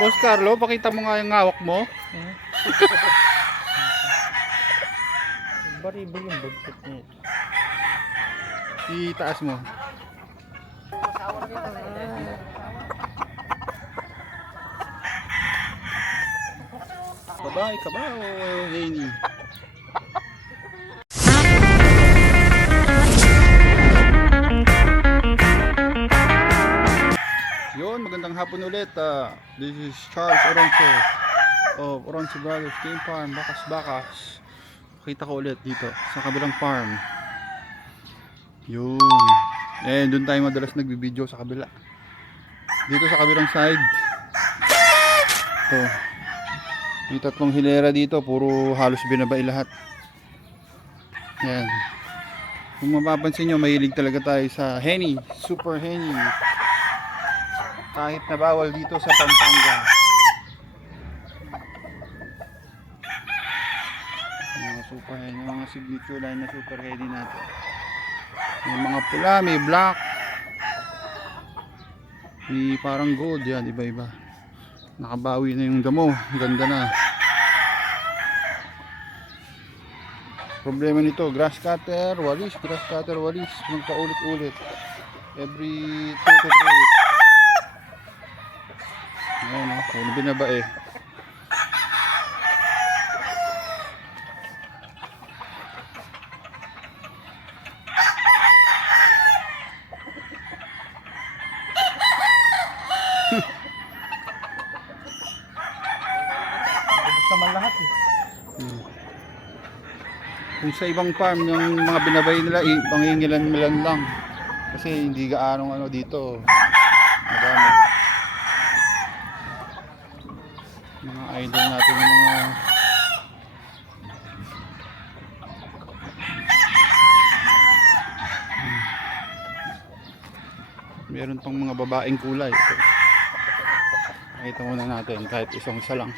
Boss Carlo, pakita mo nga yung hawak mo. Baribo yung budget niya. Itaas mo. Babae ka ba o Henny? Yun, magandang hapon ulit. This is Charles Oroncio of Oroncio Brothers Game Farm, Bakas. Kita ko ulit dito sa kabilang farm. Yun. Doon tayo madalas nagbibideo sa kabila. Dito sa kabilang side. Ito. May tatlong hilera dito, puro halos binabay lahat. Yan. Kung mapapansin nyo, mahilig talaga tayo sa Henny, Super Henny. Kahit na bawal dito sa Pampanga. Mga Super Henny, mga signature line na Super Henny natin. May mga pula, may black, may parang gold, yan, iba-iba. Nakabawi na yung damo, ganda na. Problema nito, grass cutter, walis, magpaulit-ulit. Every 2 to 3 weeks. Ayan o, kung binaba eh. Naman lahat eh. Kung sa ibang farm yung mga binabay nila pangingilan-milan lang kasi hindi gaanong ano dito madami mga idol natin ng mga meron pang mga babaeng kulay. Ito. Nakita muna natin kahit isang-isa lang.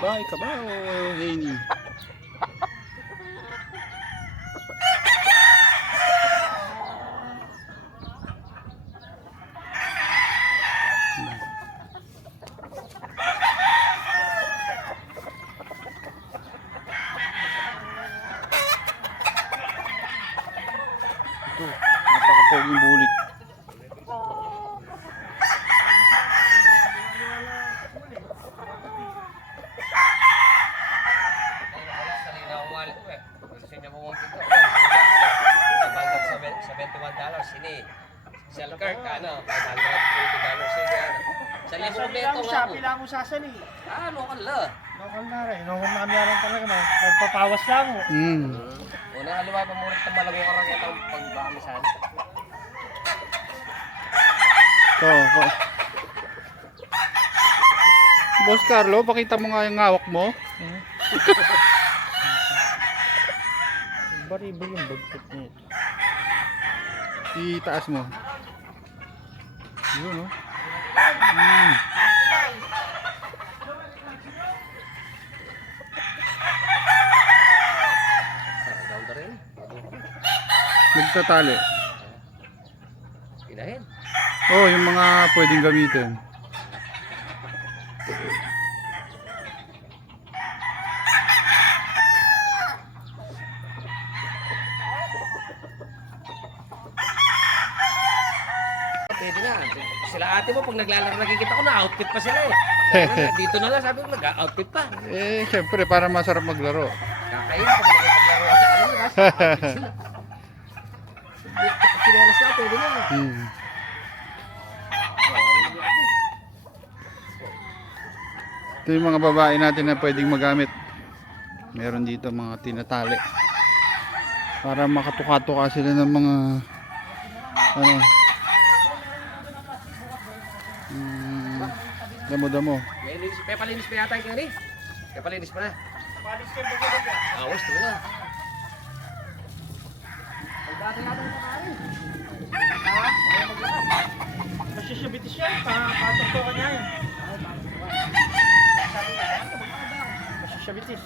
Babae ka ba o Henny? Ito, napakapoging bulik. Sini. Sell card ano, $520 sige. Sa libo beto nga po. Pila mo sasan eh. Local la. Local na rin. Local na meron talaga. Magpapawas lang mo. Una aliwa pa mo rin tambalago karang itong pagbakamisan. Ito. Boss Carlo, pakita mo nga yung hawak mo. Baribo yung budget niya. Itaas mo. Yun o. Down na rin. Nagtatali. Inahin. Oh, yung mga pwedeng gamitin. Pwede na. Sila ate mo pag naglalaro nakikita ko na outfit pa sila eh. Dito na lang sabi ko nag-outfit pa. Syempre para masarap maglaro. Kakain pag nagpaglaro sa kanila nasa outfit sila. Sinelas na pwede na. Ito yung mga babae natin na pwedeng magamit. Meron dito mga tinatali. Para makatuka-tuka sila ng mga ano damo-damo. Pepalinis pa yata yung kani? Pepalinis pa na. Palis ka ba ka? Awas to na. Masisibitis yan. Patok to ka niya yan. Masisibitis.